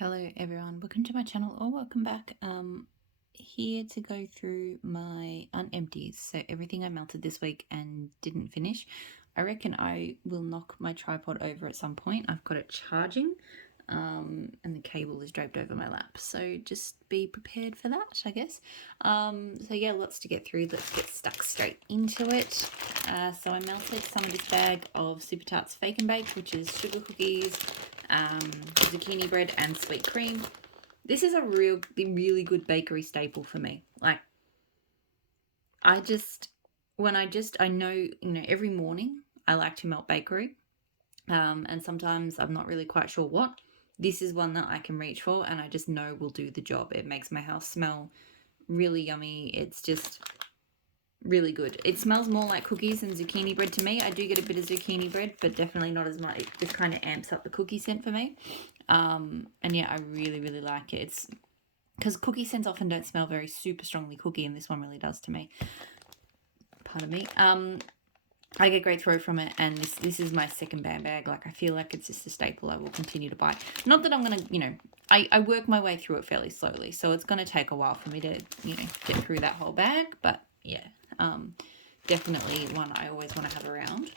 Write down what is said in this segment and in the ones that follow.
Hello everyone, welcome to my channel or welcome back. Here to go through my unempties, so everything I melted this week and didn't finish. I reckon I will knock my tripod over at some point. I've got it charging and the cable is draped over my lap, so just be prepared for that, I guess. So yeah, lots to get through. Let's get stuck straight into it. So I melted some of this bag of Super Tarts Fake and Bake, which is sugar cookies, zucchini bread and sweet cream. This is a really good bakery staple for me. Like, I know, every morning I like to melt bakery, and sometimes I'm not really quite sure what. This is one that I can reach for and I just know will do the job. It makes my house smell really yummy. It's just really good. It smells more like cookies than zucchini bread to me. I do get a bit of zucchini bread, but definitely not as much. It just kind of amps up the cookie scent for me. And yeah, I really like it. It's because cookie scents often don't smell very super strongly cookie, and this one really does to me. Pardon me. I get great throw from it, and this is my second bag. Like, I feel like it's just a staple I will continue to buy. Not that I'm gonna, I work my way through it fairly slowly, so it's gonna take a while for me to, get through that whole bag. But yeah, definitely one I always want to have around.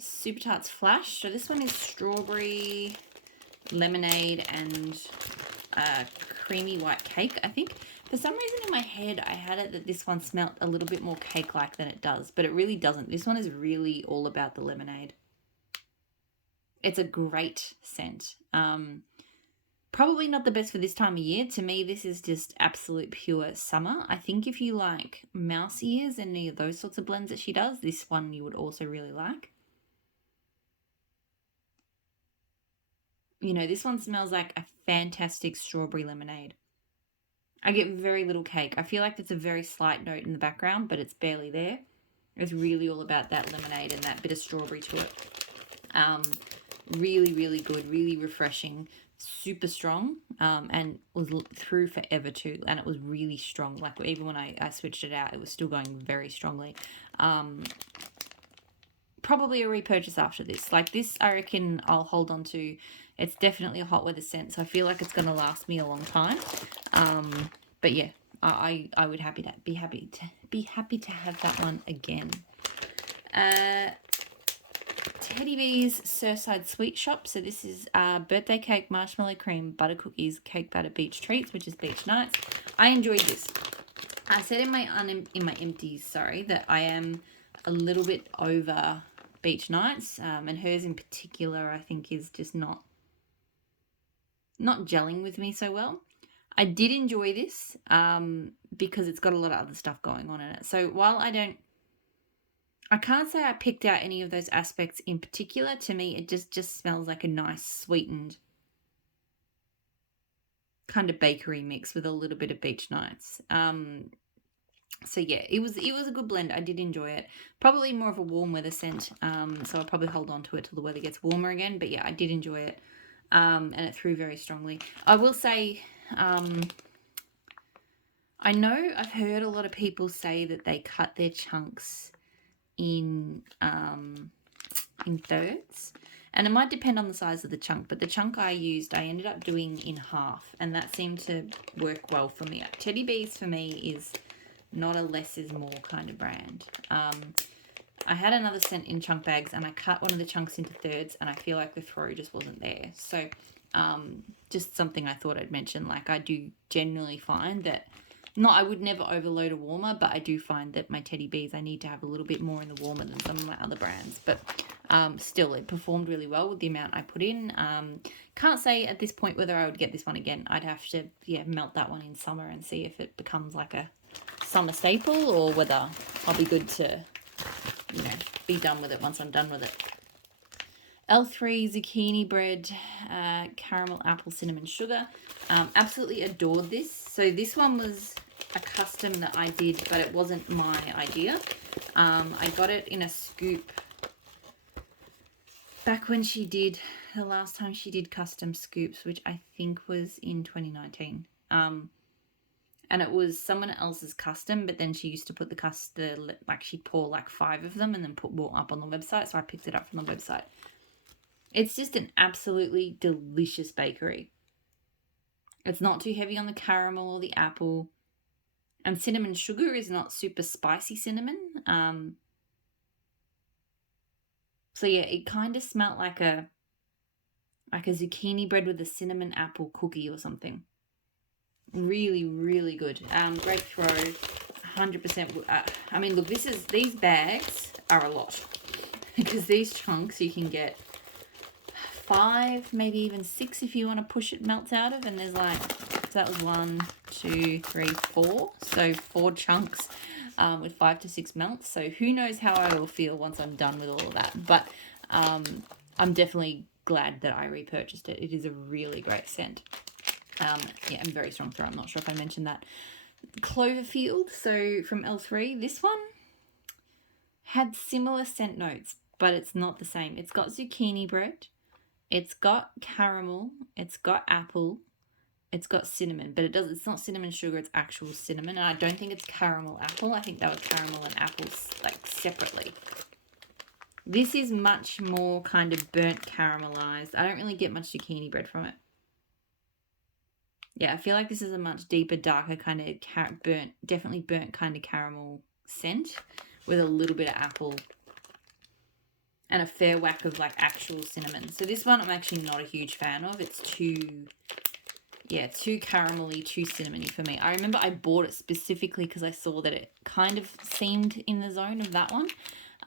Super Tarts Flash. So this one is strawberry, lemonade, and creamy white cake, I think. For some reason in my head, I had it that this one smelt a little bit more cake-like than it does, but it really doesn't. This one is really all about the lemonade. It's a great scent. Probably not the best for this time of year. To me, this is just absolute pure summer. I think if you like mouse ears and any of those sorts of blends that she does, this one you would also really like. This one smells like a fantastic strawberry lemonade. I get very little cake. I feel like it's a very slight note in the background, but it's barely there. It's really all about that lemonade and that bit of strawberry to it. Really good, really refreshing, super strong, and was through forever too. And it was really strong. Like, even when I switched it out, it was still going very strongly. Probably a repurchase after this. Like, this, I reckon I'll hold on to. It's definitely a hot weather scent, so I feel like it's going to last me a long time. But yeah, I would be happy to have that one again. Teddy Bees Surfside Sweet Shop. So this is birthday cake, marshmallow cream, butter cookies, cake batter, beach treats, which is beach nights. I enjoyed this. I said in my empties, that I am a little bit over beach nights, and hers in particular, I think, is just not gelling with me so well. I did enjoy this because it's got a lot of other stuff going on in it. So while I can't say I picked out any of those aspects in particular. To me, it just smells like a nice sweetened kind of bakery mix with a little bit of beach nights. So yeah, it was a good blend. I did enjoy it. Probably more of a warm weather scent, so I'll probably hold on to it till the weather gets warmer again. But yeah, I did enjoy it, and it threw very strongly. I will say, I know I've heard a lot of people say that they cut their chunks in thirds, and it might depend on the size of the chunk, but the chunk I used, I ended up doing in half, and that seemed to work well for me. Teddy Bees for me is not a less is more kind of brand. I had another scent in chunk bags, and I cut one of the chunks into thirds, and I feel like the throw just wasn't there. So just something I thought I'd mention. Like, I do generally find that, I would never overload a warmer, but I do find that my Teddy Bees, I need to have a little bit more in the warmer than some of my other brands. But still, it performed really well with the amount I put in. Can't say at this point whether I would get this one again. I'd have to, melt that one in summer and see if it becomes like a summer staple, or whether I'll be good to, be done with it once I'm done with it. L3 zucchini bread, caramel apple cinnamon sugar. Absolutely adored this. So this one was a custom that I did, but it wasn't my idea. I got it in a scoop back when the last time she did custom scoops, which I think was in 2019. And it was someone else's custom, but then she used to put she'd pour like 5 of them and then put more up on the website. So I picked it up from the website. It's just an absolutely delicious bakery. It's not too heavy on the caramel or the apple. And cinnamon sugar is not super spicy cinnamon. So yeah, it kind of smelled like a zucchini bread with a cinnamon apple cookie or something. Really, really good. Great throw. 100%. I mean, look, these bags are a lot because these chunks you can get 5, maybe even 6 if you want to push it melts out of, and there's like, so that was 1, 2, 3, 4, so 4 chunks with 5 to 6 melts. So who knows how I will feel once I'm done with all of that, but I'm definitely glad that I repurchased it. It is a really great scent. Yeah, and very strong throw. I'm not sure if I mentioned that. Cloverfield, so from L3, this one had similar scent notes, but it's not the same. It's got zucchini bread, it's got caramel, it's got apple, it's got cinnamon, but it's not cinnamon sugar, it's actual cinnamon. And I don't think it's caramel apple. I think they were caramel and apples like separately. This is much more kind of burnt caramelized. I don't really get much zucchini bread from it. Yeah, I feel like this is a much deeper, darker kind of definitely burnt kind of caramel scent with a little bit of apple and a fair whack of like actual cinnamon. So this one I'm actually not a huge fan of. It's too caramelly, too cinnamony for me. I remember I bought it specifically because I saw that it kind of seemed in the zone of that one.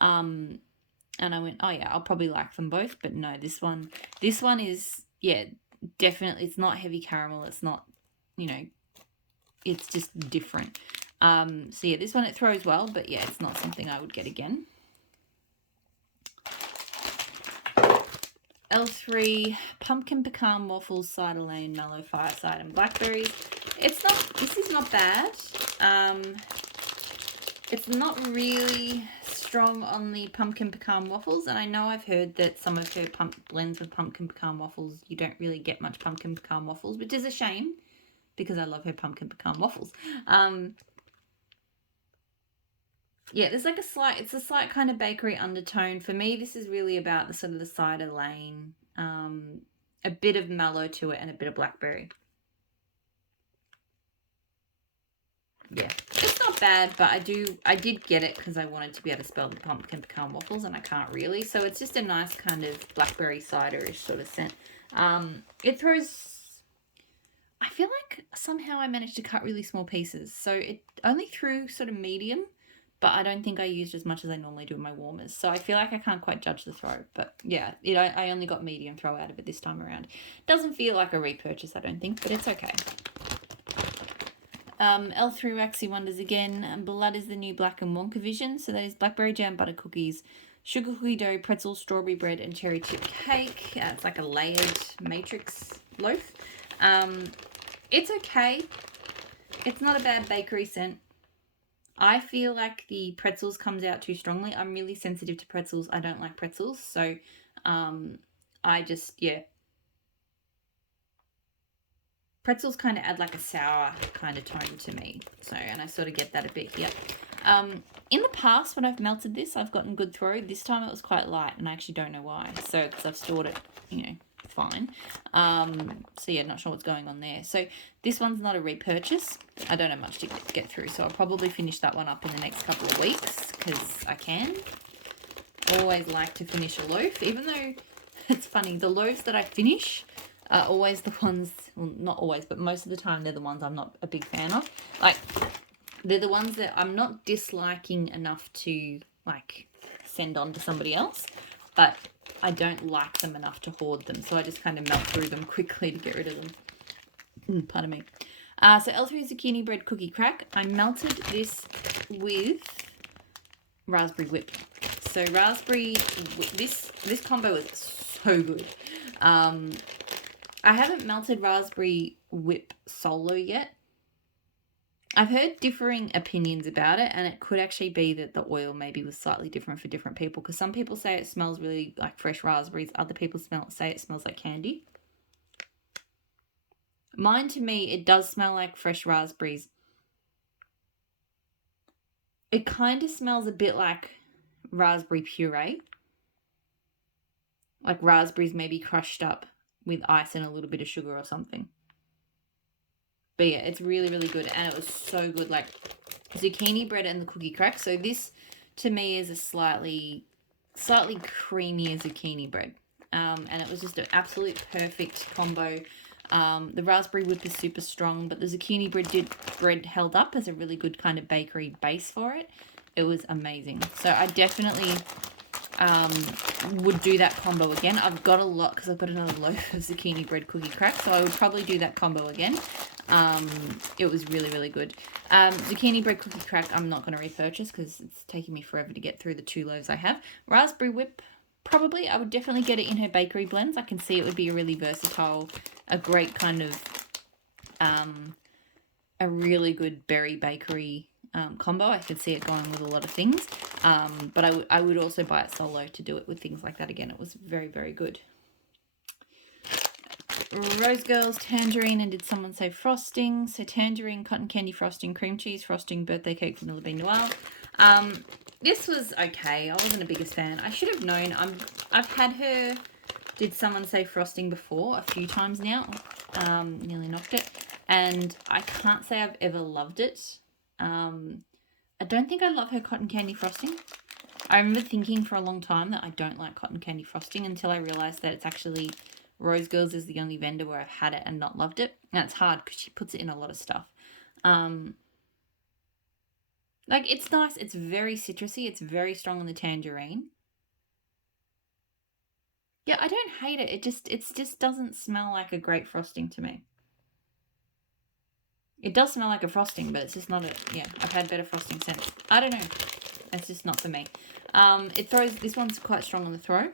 And I went, oh yeah, I'll probably like them both. But no, this one is, yeah, definitely, it's not heavy caramel. It's not, it's just different. So yeah, this one, it throws well, but yeah, it's not something I would get again. L3, pumpkin pecan waffles, cider lane, mellow fireside, and blackberries. This is not bad. It's not really strong on the pumpkin pecan waffles, and I know I've heard that some of her blends with pumpkin pecan waffles, you don't really get much pumpkin pecan waffles, which is a shame because I love her pumpkin pecan waffles. Yeah, there's like it's a slight kind of bakery undertone. For me, this is really about the sort of the cider lane, a bit of mallow to it and a bit of blackberry. Yeah, it's not bad, but I did get it because I wanted to be able to spell the pumpkin pecan waffles, and I can't really. So it's just a nice kind of blackberry cider-ish sort of scent. It throws... I feel like somehow I managed to cut really small pieces. So it only threw sort of medium, but I don't think I used as much as I normally do in my warmers. So I feel like I can't quite judge the throw. But yeah, I only got medium throw out of it this time around. Doesn't feel like a repurchase, I don't think, but it's okay. L3 Waxy Wonders again. Blood is the new black and Wonka vision. So that is blackberry jam, butter cookies, sugar cookie dough, pretzel, strawberry bread, and cherry chip cake. It's like a layered matrix loaf. It's okay. It's not a bad bakery scent. I feel like the pretzels comes out too strongly. I'm really sensitive to pretzels. I don't like pretzels. So I just, yeah. Pretzels kind of add like a sour kind of tone to me. So, and I sort of get that a bit here. In the past, when I've melted this, I've gotten good throw. This time it was quite light, and I actually don't know why. So, because I've stored it, fine. So yeah, not sure what's going on there. So this one's not a repurchase. I don't have much to get through, so I'll probably finish that one up in the next couple of weeks because I can. Always like to finish a loaf, even though it's funny, the loaves that I finish are always the ones, well, not always, but most of the time they're the ones I'm not a big fan of. Like, they're the ones that I'm not disliking enough to, like, send on to somebody else, but I don't like them enough to hoard them, so I just kind of melt through them quickly to get rid of them. Pardon me. So L3 Zucchini Bread Cookie Crack. I melted this with Raspberry Whip. So this combo is so good. I haven't melted Raspberry Whip solo yet. I've heard differing opinions about it, and it could actually be that the oil maybe was slightly different for different people, because some people say it smells really like fresh raspberries, other people say it smells like candy. Mine, to me, it does smell like fresh raspberries. It kind of smells a bit like raspberry puree. Like raspberries maybe crushed up with ice and a little bit of sugar or something. But yeah, it's really, really good. And it was so good. Like zucchini bread and the cookie crack. So this to me is a slightly creamier zucchini bread. And it was just an absolute perfect combo. The raspberry whip is super strong, but the zucchini bread held up as a really good kind of bakery base for it. It was amazing. So I definitely would do that combo again. I've got a lot because I've got another loaf of zucchini bread cookie crack, so I would probably do that combo again. It was really, really good. Zucchini bread cookie crack I'm not going to repurchase because it's taking me forever to get through the 2 loaves I have. Raspberry whip, probably. I would definitely get it in her bakery blends. I can see it would be a really versatile, a great kind of, a really good berry bakery combo. I could see it going with a lot of things. But I would also buy it solo to do it with things like that again. It was very, very good. Rose Girls, tangerine, and did someone say frosting? So tangerine, cotton candy frosting, cream cheese frosting, birthday cake, vanilla bean noir. This was okay. I wasn't the biggest fan. I should have known. I've had her, did someone say frosting before a few times now. Nearly knocked it. And I can't say I've ever loved it. I don't think I love her cotton candy frosting. I remember thinking for a long time that I don't like cotton candy frosting until I realised that it's actually Rose Girls is the only vendor where I've had it and not loved it. And it's hard because she puts it in a lot of stuff. Like, it's nice. It's very citrusy. It's very strong on the tangerine. Yeah, I don't hate it. It just doesn't smell like a great frosting to me. It does smell like a frosting, but it's just not a... Yeah, I've had better frosting since. I don't know. It's just not for me. It throws... This one's quite strong on the throw.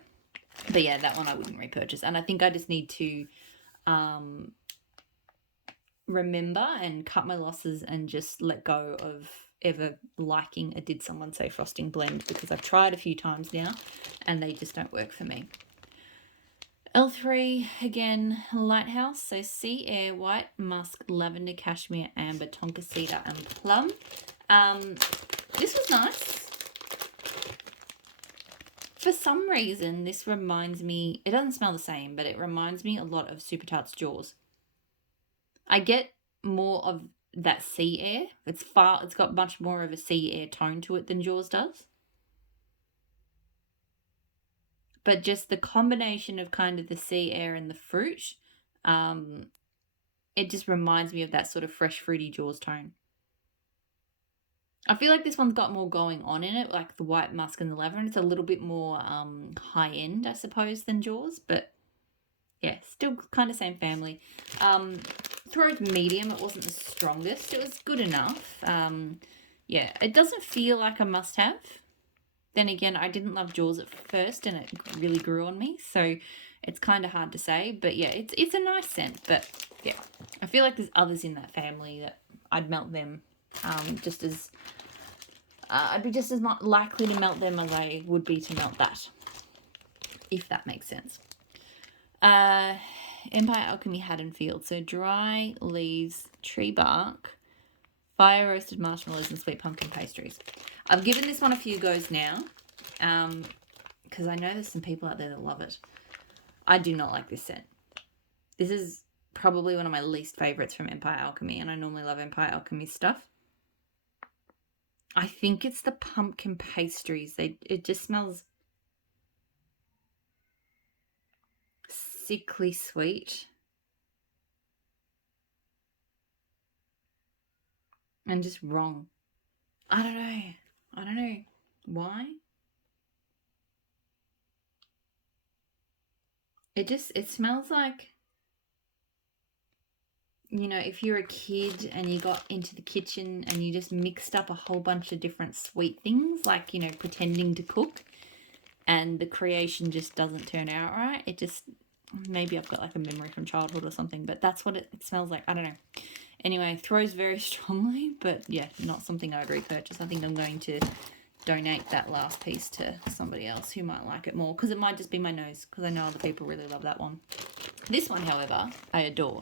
But yeah, that one I wouldn't repurchase. And I think I just need to remember and cut my losses and just let go of ever liking a Did Someone Say Frosting blend, because I've tried a few times now and they just don't work for me. L3, again, Lighthouse. So sea air, white musk, lavender, cashmere, amber, tonka cedar, and plum. This was nice. For some reason, this reminds me, it doesn't smell the same, but it reminds me a lot of Super Tarts Jaws. I get more of that sea air. It's got much more of a sea air tone to it than Jaws does. But just the combination of kind of the sea air and the fruit, it just reminds me of that sort of fresh fruity Jaws tone. I feel like this one's got more going on in it, like the white musk and the lavender, and it's a little bit more high-end, I suppose, than Jaws, but yeah, still kind of same family. Throat medium, it wasn't the strongest. It was good enough. Yeah, it doesn't feel like a must-have. Then again, I didn't love Jaws at first, and it really grew on me, so it's kind of hard to say. But yeah, it's a nice scent, but yeah, I feel like there's others in that family that I'd melt them just as... I'd be just as not likely to melt them as I would be to melt that, if that makes sense. Empire Alchemy Haddonfield. So dry leaves, tree bark, fire roasted marshmallows, and sweet pumpkin pastries. I've given this one a few goes now, because I know there's some people out there that love it. I do not like this scent. This is probably one of my least favorites from Empire Alchemy, and I normally love Empire Alchemy stuff. I think it's the pumpkin pastries. It just smells sickly sweet. And just wrong. I don't know why. It smells like, you know, if you're a kid and you got into the kitchen and you just mixed up a whole bunch of different sweet things, like, you know, pretending to cook, and the creation just doesn't turn out right. It just, maybe I've got like a memory from childhood or something, but that's what it smells like. I don't know. Anyway, throws very strongly, but yeah, not something I would repurchase. I think I'm going to donate that last piece to somebody else who might like it more, because it might just be my nose, because I know other people really love that one. This one, however, I adore.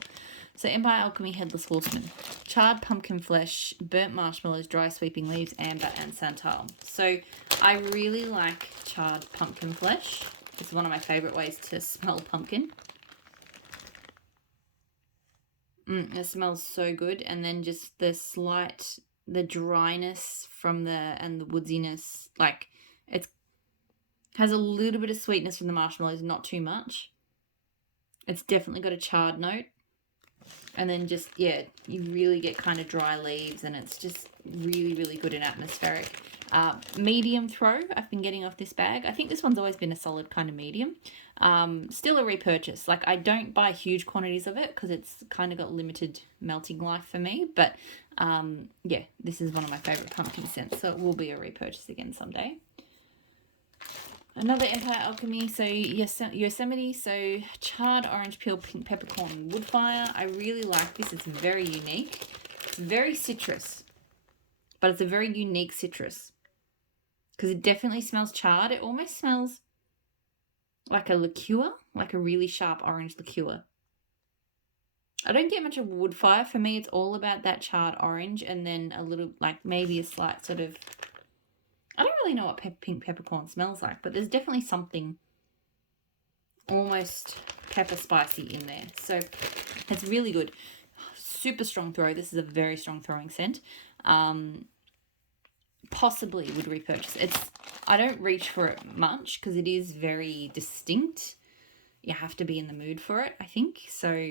So Empire Alchemy Headless Horseman. Charred pumpkin flesh, burnt marshmallows, dry sweeping leaves, amber, and santal. So I really like charred pumpkin flesh. It's one of my favourite ways to smell pumpkin. It smells so good. And then just the dryness from and the woodsiness, like it has a little bit of sweetness from the marshmallows, not too much. It's definitely got a charred note. And then just, yeah, you really get kind of dry leaves, and it's just really, really good and atmospheric. Medium throw I've been getting off this bag. I think this one's always been a solid kind of medium. Still a repurchase. Like, I don't buy huge quantities of it because it's kind of got limited melting life for me. But, yeah, this is one of my favourite pumpkin scents, so it will be a repurchase again someday. Another Empire Alchemy, so Yosemite, so charred orange peel, pink peppercorn, wood fire. I really like this. It's very unique. It's very citrus, but it's a very unique citrus because it definitely smells charred. It almost smells like a liqueur, like a really sharp orange liqueur. I don't get much of wood fire. For me, it's all about that charred orange and then a little, like maybe a slight sort of, I don't really know what pink peppercorn smells like, but there's definitely something almost pepper spicy in there. So it's really good. Super strong throw. This is a very strong throwing scent. Possibly would repurchase. I don't reach for it much because it is very distinct. You have to be in the mood for it, I think. So,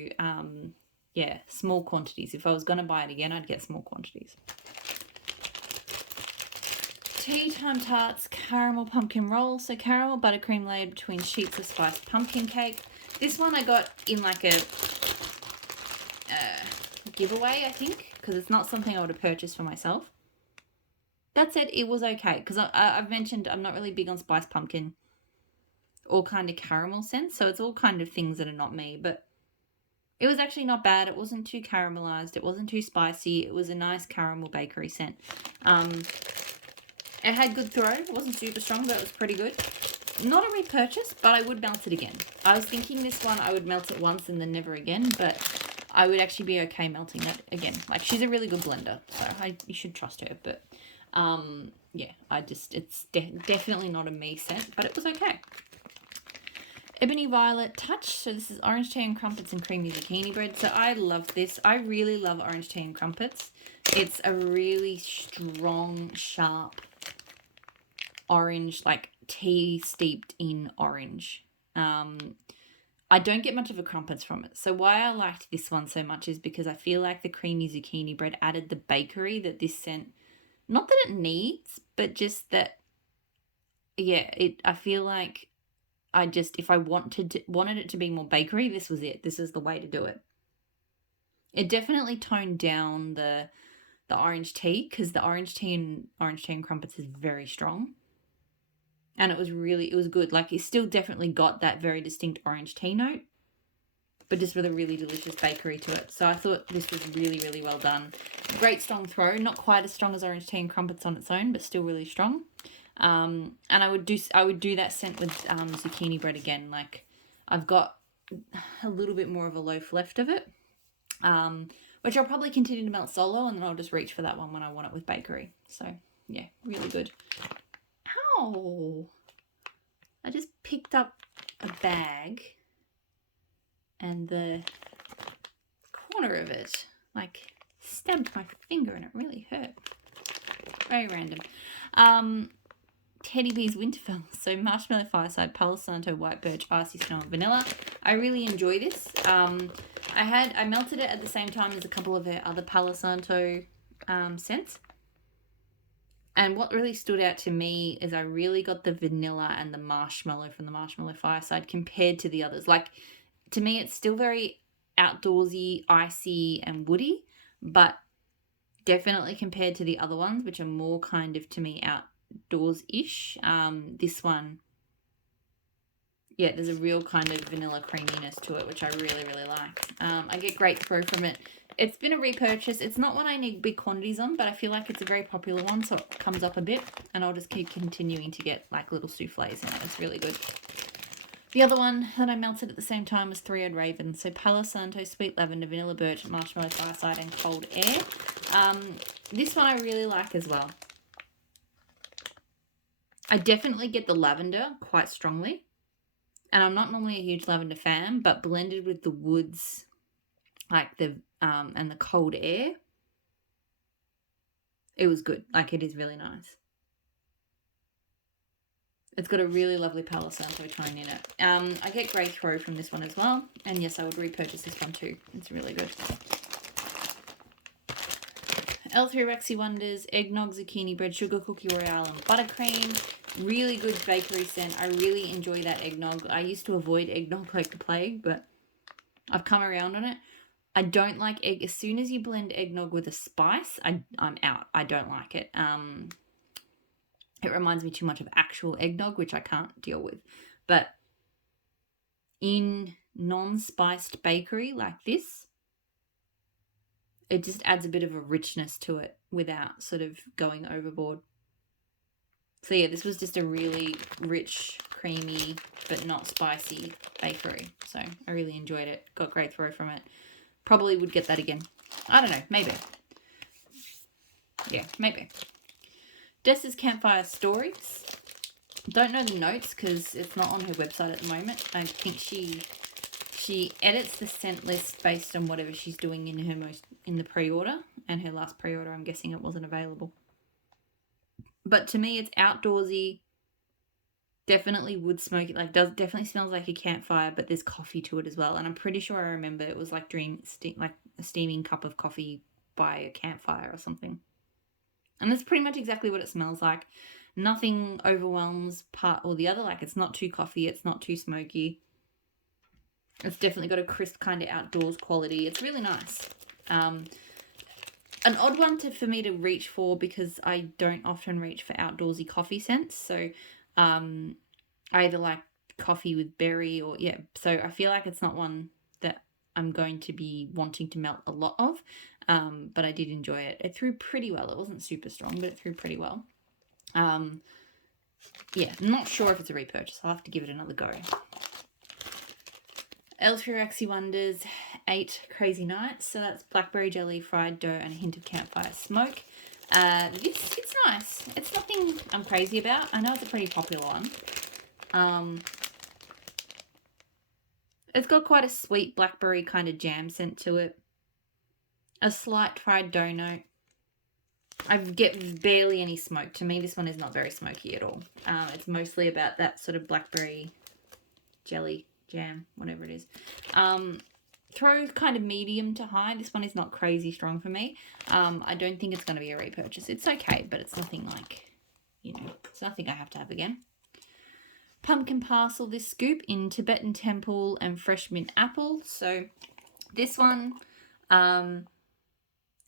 yeah, small quantities. If I was going to buy it again, I'd get small quantities. Tea Time Tarts Caramel Pumpkin Roll. So caramel buttercream laid between sheets of spiced pumpkin cake. This one I got in like a giveaway, I think, because it's not something I would have purchased for myself. That said, it was okay, because I've mentioned I'm not really big on spiced pumpkin or kind of caramel scents, so it's all kind of things that are not me, but it was actually not bad. It wasn't too caramelized. It wasn't too spicy. It was a nice caramel bakery scent. It had good throw. It wasn't super strong, but it was pretty good. Not a repurchase, but I would melt it again. I was thinking this one I would melt it once and then never again, but I would actually be okay melting that again. Like, she's a really good blender, so you should trust her. But, yeah, it's definitely not a me scent, but it was okay. Ebony Violet Touch. So this is orange tea and crumpets and creamy zucchini bread. So I love this. I really love orange tea and crumpets. It's a really strong, sharp orange, like tea steeped in orange. I don't get much of a crumpets from it. So why I liked this one so much is because I feel like the creamy zucchini bread added the bakery that this scent, not that it needs, but just that, yeah, I feel like if I wanted it to be more bakery, this was it. This is the way to do it. It definitely toned down the orange tea, because the orange tea and crumpets is very strong. And it was good. Like, it still definitely got that very distinct orange tea note, but just with a really delicious bakery to it. So I thought this was really, really well done. Great strong throw. Not quite as strong as orange tea and crumpets on its own, but still really strong. And I would do that scent with zucchini bread again. Like, I've got a little bit more of a loaf left of it, which I'll probably continue to melt solo, and then I'll just reach for that one when I want it with bakery. So yeah, really good. Ow! I just picked up a bag and the corner of it like stabbed my finger and it really hurt. Very random. Teddy Bees Winterfell. So marshmallow fireside, Palo Santo, white birch, icy snow, and vanilla. I really enjoy this. I melted it at the same time as a couple of their other Palo Santo scents. And what really stood out to me is I really got the vanilla and the marshmallow from the marshmallow fireside compared to the others. Like, to me, it's still very outdoorsy, icy, and woody, but definitely compared to the other ones, which are more kind of, to me, outdoors-ish. This one, yeah, there's a real kind of vanilla creaminess to it, which I really, really like. I get great throw from it. It's been a repurchase. It's not one I need big quantities on, but I feel like it's a very popular one, so it comes up a bit, and I'll just keep continuing to get like little souffles in it. It's really good. The other one that I melted at the same time was Three-Eyed Raven. So Palo Santo, Sweet Lavender, Vanilla Birch, Marshmallow Fireside, and Cold Air. This one I really like as well. I definitely get the lavender quite strongly. And I'm not normally a huge lavender fan, but blended with the woods, like the and the cold air, it was good. Like, it is really nice. It's got a really lovely Palo Santo tone in it. I get Grey Throw from this one as well. And yes, I would repurchase this one too. It's really good. L3 Waxy Wonders, Eggnog, Zucchini Bread, Sugar Cookie Royale, and Buttercream. Really good bakery scent. I really enjoy that eggnog. I used to avoid eggnog like the plague, but I've come around on it. I don't like egg. As soon as you blend eggnog with a spice, I'm out. I don't like it. It reminds me too much of actual eggnog, which I can't deal with. But in non-spiced bakery like this, it just adds a bit of a richness to it without sort of going overboard. So yeah, this was just a really rich, creamy, but not spicy bakery. So I really enjoyed it. Got great throw from it. Probably would get that again. I don't know, maybe. Yeah, maybe. Dessa's Campfire Stories. Don't know the notes because it's not on her website at the moment. I think she edits the scent list based on whatever she's doing in the pre-order, and her last pre-order, I'm guessing it wasn't available. But to me, it's outdoorsy. Definitely wood smoky. Like, definitely smells like a campfire, but there's coffee to it as well. And I'm pretty sure I remember it was like like a steaming cup of coffee by a campfire or something. And that's pretty much exactly what it smells like. Nothing overwhelms part or the other. Like, it's not too coffee. It's not too smoky. It's definitely got a crisp kind of outdoors quality. It's really nice. An odd one for me to reach for because I don't often reach for outdoorsy coffee scents. So I either like coffee with berry or, yeah. So I feel like it's not one that I'm going to be wanting to melt a lot of. But I did enjoy it. It threw pretty well. It wasn't super strong, but it threw pretty well. Yeah, I'm not sure if it's a repurchase. I'll have to give it another go. L3 Waxy Wonders, 8 Crazy Nights. So that's blackberry jelly, fried dough, and a hint of campfire smoke. It's nice. It's nothing I'm crazy about. I know it's a pretty popular one. It's got quite a sweet blackberry kind of jam scent to it. A slight fried dough note. I get barely any smoke. To me, this one is not very smoky at all. It's mostly about that sort of blackberry jelly jam, whatever it is. Throw kind of medium to high. This one is not crazy strong for me. I don't think it's going to be a repurchase. It's okay, but it's nothing like, it's nothing I have to have again. Pumpkin Parcel, this scoop in Tibetan Temple and Fresh Mint Apple. So this one,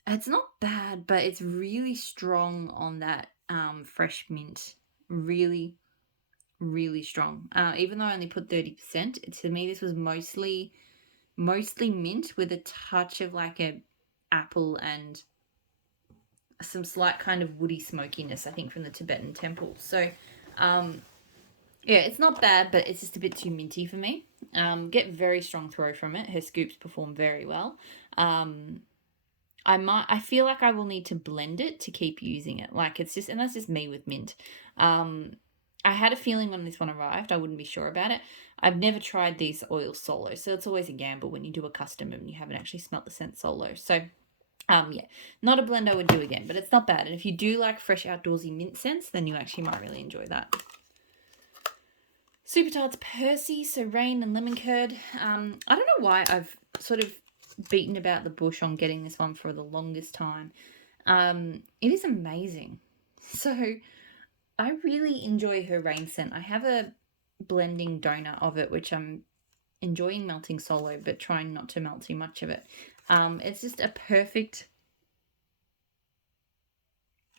it's not bad, but it's really strong on that fresh mint. Really, really strong. Even though I only put 30%, to me this was mostly mint with a touch of like a apple and some slight kind of woody smokiness, I think, from the Tibetan Temple. So yeah, it's not bad, but it's just a bit too minty for me. Get very strong throw from it. Her scoops perform very well. I feel like I will need to blend it to keep using it. Like, it's just, and that's just me with mint. I had a feeling when this one arrived, I wouldn't be sure about it. I've never tried these oils solo, so it's always a gamble when you do a custom and you haven't actually smelt the scent solo. So, yeah, not a blend I would do again, but it's not bad. And if you do like fresh outdoorsy mint scents, then you actually might really enjoy that. Super Tarts Percy, so rain and lemon curd. I don't know why I've sort of beaten about the bush on getting this one for the longest time. It is amazing. So I really enjoy her rain scent. I have a blending donut of it, which I'm enjoying melting solo, but trying not to melt too much of it. It's just a perfect...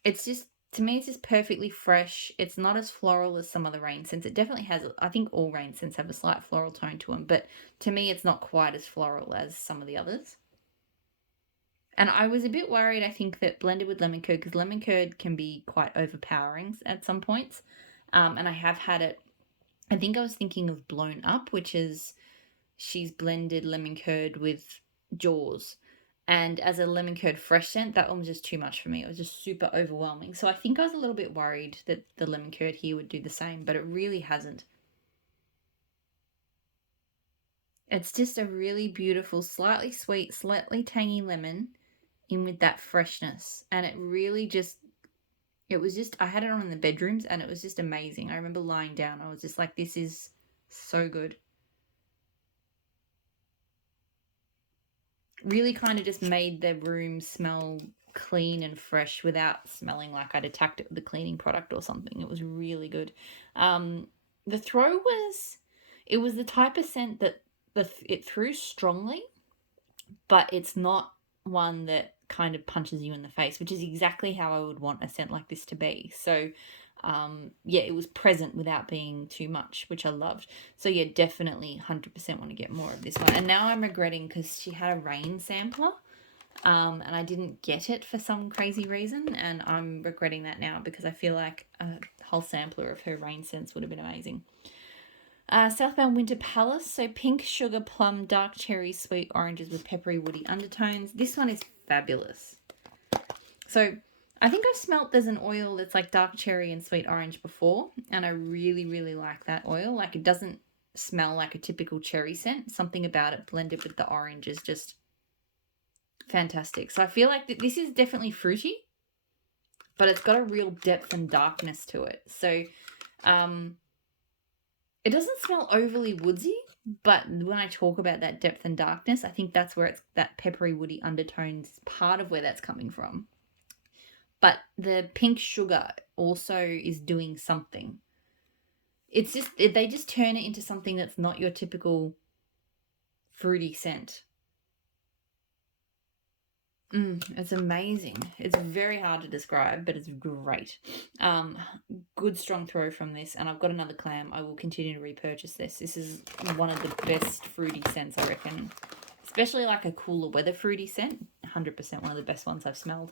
to me, it's just perfectly fresh. It's not as floral as some other rain scents. It definitely has, I think all rain scents have a slight floral tone to them, but to me, it's not quite as floral as some of the others. And I was a bit worried, I think, that blended with lemon curd, because lemon curd can be quite overpowering at some points. And I have had it, I think I was thinking of Blown Up, which is, she's blended lemon curd with Jaws. And as a lemon curd fresh scent, that one was just too much for me. It was just super overwhelming. So I think I was a little bit worried that the lemon curd here would do the same, but it really hasn't. It's just a really beautiful, slightly sweet, slightly tangy lemon in with that freshness. And it really just, it was just, I had it on in the bedrooms and it was just amazing. I remember lying down. I was just like, this is so good. Really kind of just made the room smell clean and fresh without smelling like I'd attacked it with a cleaning product or something. It was really good. The throw was, it was the type of scent that it threw strongly, but it's not one that kind of punches you in the face, which is exactly how I would want a scent like this to be. So yeah, it was present without being too much, which I loved. So yeah, definitely 100% want to get more of this one. And now I'm regretting because she had a rain sampler, and I didn't get it for some crazy reason, and I'm regretting that now because I feel like a whole sampler of her rain scents would have been amazing. Southbound Winter Palace, so pink sugar plum, dark cherry, sweet oranges with peppery woody undertones. This one is fabulous. So I think I've smelt there's an oil that's like dark cherry and sweet orange before, and I really, really like that oil. Like, it doesn't smell like a typical cherry scent. Something about it blended with the orange is just fantastic. So I feel like this is definitely fruity, but it's got a real depth and darkness to it. So it doesn't smell overly woodsy, but when I talk about that depth and darkness, I think that's where it's that peppery woody undertones, part of where that's coming from. But the pink sugar also is doing something. It's just, they just turn it into something that's not your typical fruity scent. It's amazing. It's very hard to describe, but it's great. Good strong throw from this, and I've got another clam. I will continue to repurchase this. This is one of the best fruity scents, I reckon. Especially like a cooler weather fruity scent. 100% one of the best ones I've smelled.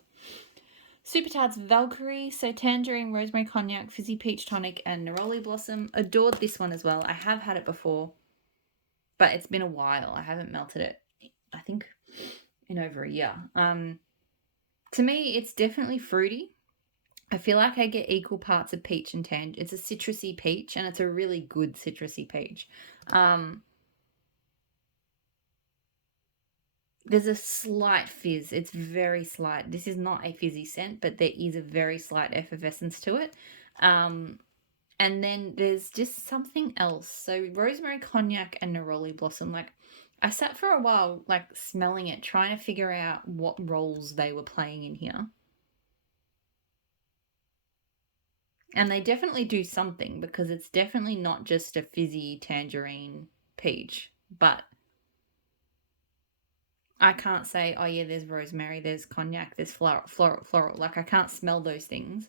Supercharged Valkyrie, so tangerine, rosemary cognac, fizzy peach tonic, and neroli blossom. Adored this one as well. I have had it before, but it's been a while. I haven't melted it, I think, in over a year. To me, it's definitely fruity. I feel like I get equal parts of peach and tangerine. It's a citrusy peach, and it's a really good citrusy peach. There's a slight fizz. It's very slight. This is not a fizzy scent, but there is a very slight effervescence to it. And then there's just something else. So rosemary cognac and neroli blossom. Like, I sat for a while, like, smelling it, trying to figure out what roles they were playing in here. And they definitely do something, because it's definitely not just a fizzy tangerine peach. But I can't say, oh yeah, there's rosemary, there's cognac, there's floral. Like, I can't smell those things.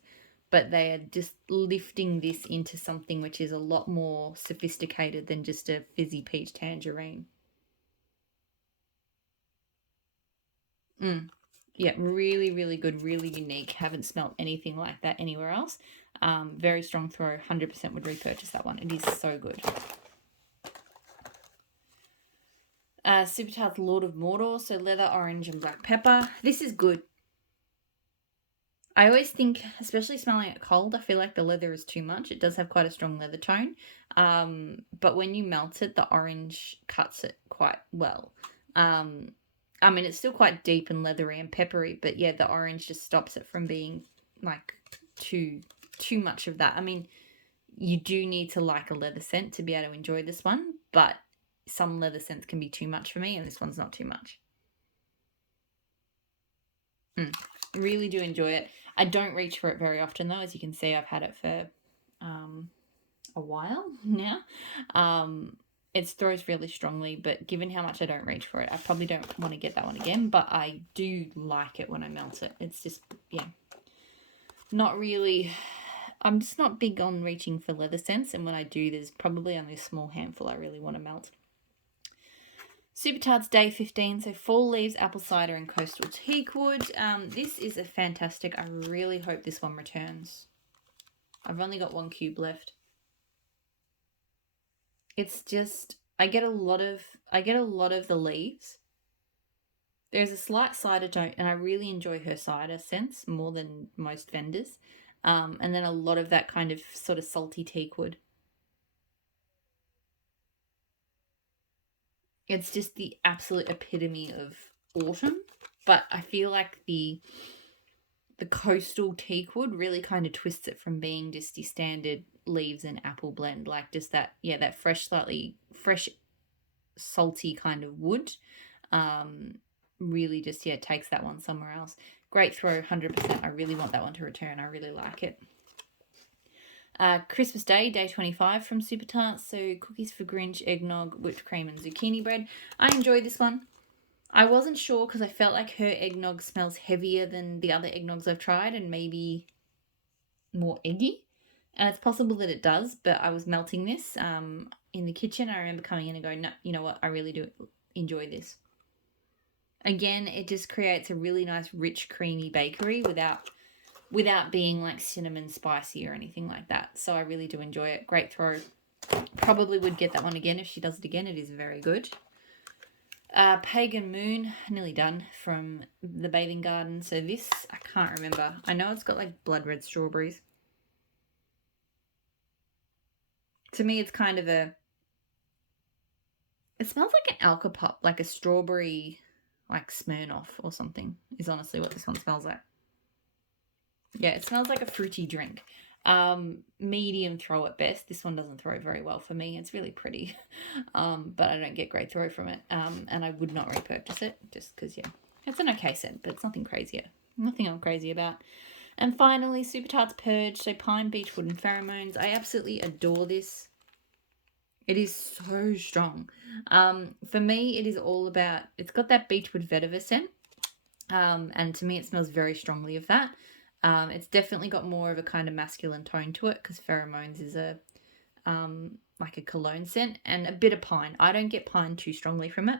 But they are just lifting this into something which is a lot more sophisticated than just a fizzy peach tangerine. Yeah, really, really good, really unique. Haven't smelt anything like that anywhere else. Very strong throw. 100% would repurchase that one. It is so good. Supercharged Lord of Mordor, so leather, orange, and black pepper. This is good. I always think, especially smelling it cold, I feel like the leather is too much. It does have quite a strong leather tone. But when you melt it, the orange cuts it quite well. I mean, it's still quite deep and leathery and peppery, but yeah, the orange just stops it from being like too much of that. I mean, you do need to like a leather scent to be able to enjoy this one, but some leather scents can be too much for me, and this one's not too much. Really do enjoy it. I don't reach for it very often, though. As you can see, I've had it for a while now. It throws really strongly, but given how much I don't reach for it, I probably don't want to get that one again, but I do like it when I melt it. It's just, yeah, not really. I'm just not big on reaching for leather scents, and when I do, there's probably only a small handful I really want to melt. Supercharged Day 15, so fall leaves, apple cider, and coastal teakwood. This is a fantastic. I really hope this one returns. I've only got one cube left. It's just, I get a lot of the leaves. There's a slight cider tone, and I really enjoy her cider scents more than most vendors. And then a lot of that kind of sort of salty teakwood. It's just the absolute epitome of autumn. But I feel like the coastal teakwood really kind of twists it from being just the standard leaves and apple blend, like just that, yeah, that fresh, slightly fresh, salty kind of wood. Really just, yeah, takes that one somewhere else. Great throw, 100%. I really want that one to return. I really like it. Christmas Day, day 25 from Super Tarts. So cookies for Grinch, eggnog, whipped cream, and zucchini bread. I enjoyed this one. I wasn't sure because I felt like her eggnog smells heavier than the other eggnogs I've tried and maybe more eggy. And it's possible that it does, but I was melting this in the kitchen. I remember coming in and going, no, you know what? I really do enjoy this. Again, it just creates a really nice, rich, creamy bakery without being like cinnamon spicy or anything like that. So I really do enjoy it. Great throw. Probably would get that one again if she does it again. It is very good. Pagan Moon, nearly done, from the Bathing Garden. So this, I can't remember. I know it's got like blood red strawberries. To me, it's kind of it smells like an Alka-Pop, like a strawberry, like Smirnoff or something, is honestly what this one smells like. Yeah, it smells like a fruity drink. Medium throw at best. This one doesn't throw very well for me. It's really pretty, but I don't get great throw from it. And I would not repurchase it just because, yeah, it's an okay scent, but it's nothing crazy. Nothing I'm crazy about. And finally, Super Tarts Purge. So Pine, Beechwood, and Pheromones. I absolutely adore this. It is so strong. For me, it is all about, it's got that Beechwood vetiver scent. And to me, it smells very strongly of that. It's definitely got more of a kind of masculine tone to it because Pheromones is a like a cologne scent, and a bit of pine. I don't get pine too strongly from it,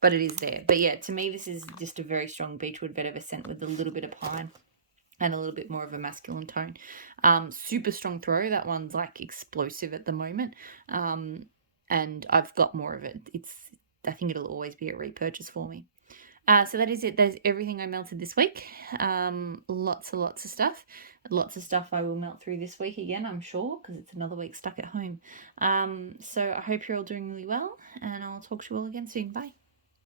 but it is there. But yeah, to me, this is just a very strong Beechwood vetiver scent with a little bit of pine and a little bit more of a masculine tone. Super strong throw. That one's like explosive at the moment. And I've got more of it. I think it'll always be a repurchase for me. So that is it. That's everything I melted this week. Lots and lots of stuff. Lots of stuff I will melt through this week again, I'm sure, because it's another week stuck at home. So I hope you're all doing really well, and I'll talk to you all again soon. Bye.